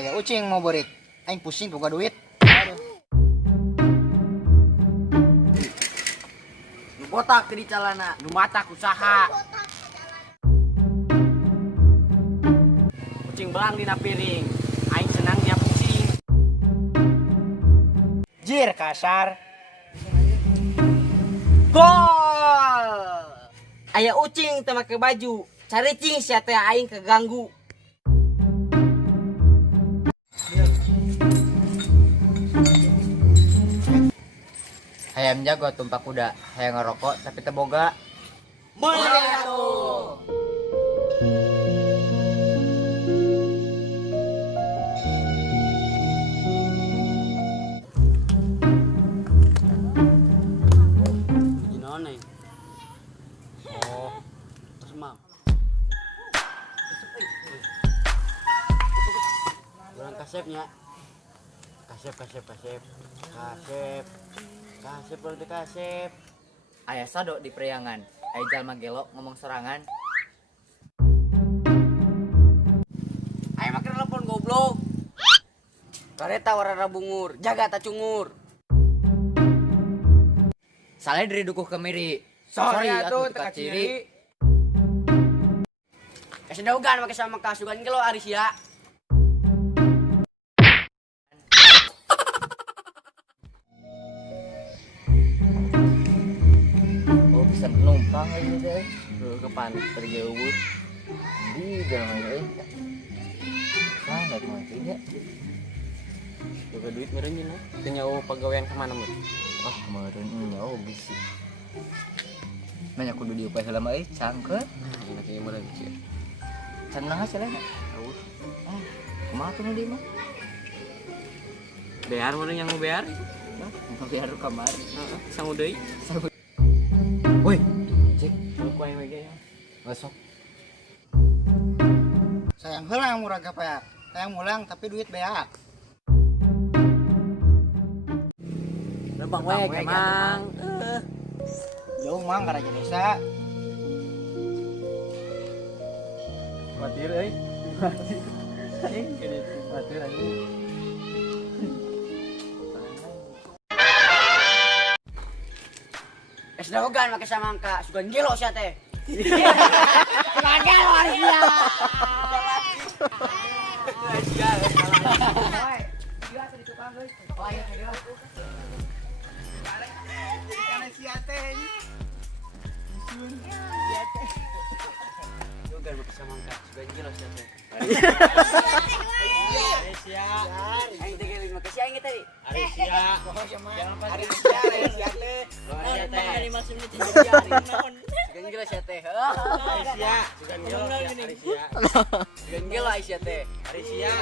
Aya ucing mau berit. Aing pusing boga duit. Nu botak di calana, nu matak usaha. Kucing belang dina piring, aing senang dia pusing. Jir kasar. Gol! Aya ucing teu make baju, caricing sia teh aing keganggu. Hayam jago tumpak kuda, hayang ngerokok tapi teboga. Menyatu. Gimana nih? Oh, terus mam. Bulan kasepnya. Kasep belum dikasep. Ayah sado di periangan, ayah jalma gelo ngomong serangan. Ayo makan telepon goblok. Kareta warna bungur, jaga tak cungur. Saleh dari dukuh kemiri. Sorry atuh atuh teka teka ciri. ciri. Kasih daugan make sama kasugan ke lo Arisia. Oh bisa penumpang aja deh. Ke pantai terjauh. Di jalan aja. Sana mau tiga. Juga duit merenjin lah. Kenyau pegawaian kemana mu? Oh kemarin oh bisi. Banyak kudu diupah selama cangket. Enak yang meren sih. Senang hasilnya. Tahu. Kumaha tuh di mah? Bear mana yang mau bear? Biar kamar. Sangu deui. Woi, cek Lu kuai mege ya. besok. Sayang heula yang murah gapeak. Sayang mulang tapi duit beak. Lembang we emang. Jauh mang ka Raja Desa. Matir euy. Matir anjing. Es daogan make samangka, sugan gelo sia teh. Sugan gelo Arisia. Sugan make samangka, sugan gelo sia teh. Arisia. Aing teh ge make sia aing tadi. Arisia. Arisia teh. Sugan gelo sia teh. Arisia. Sugan gelo Arisia. Sugan gelo Aisyah teh. Arisia.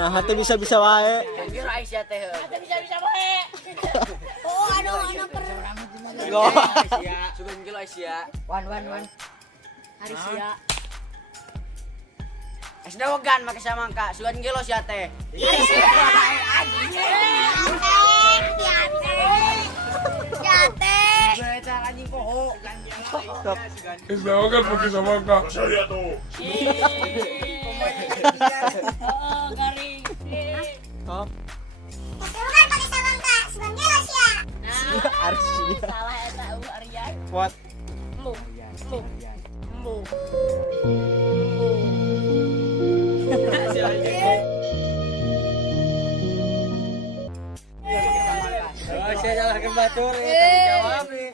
Nah, hati bisa-bisa wae. Sugan gelo Aisyah teh. Oh, aduh, Arisia. Sugan gelo Aisyah. Wan. Arisia. Es dawagan make samangka, sugan gelo sia teh. Islawakan pakai sama kak saya tuh. Salah eta Arya. What? Saya jalan ke batur, tanggung jawab nih.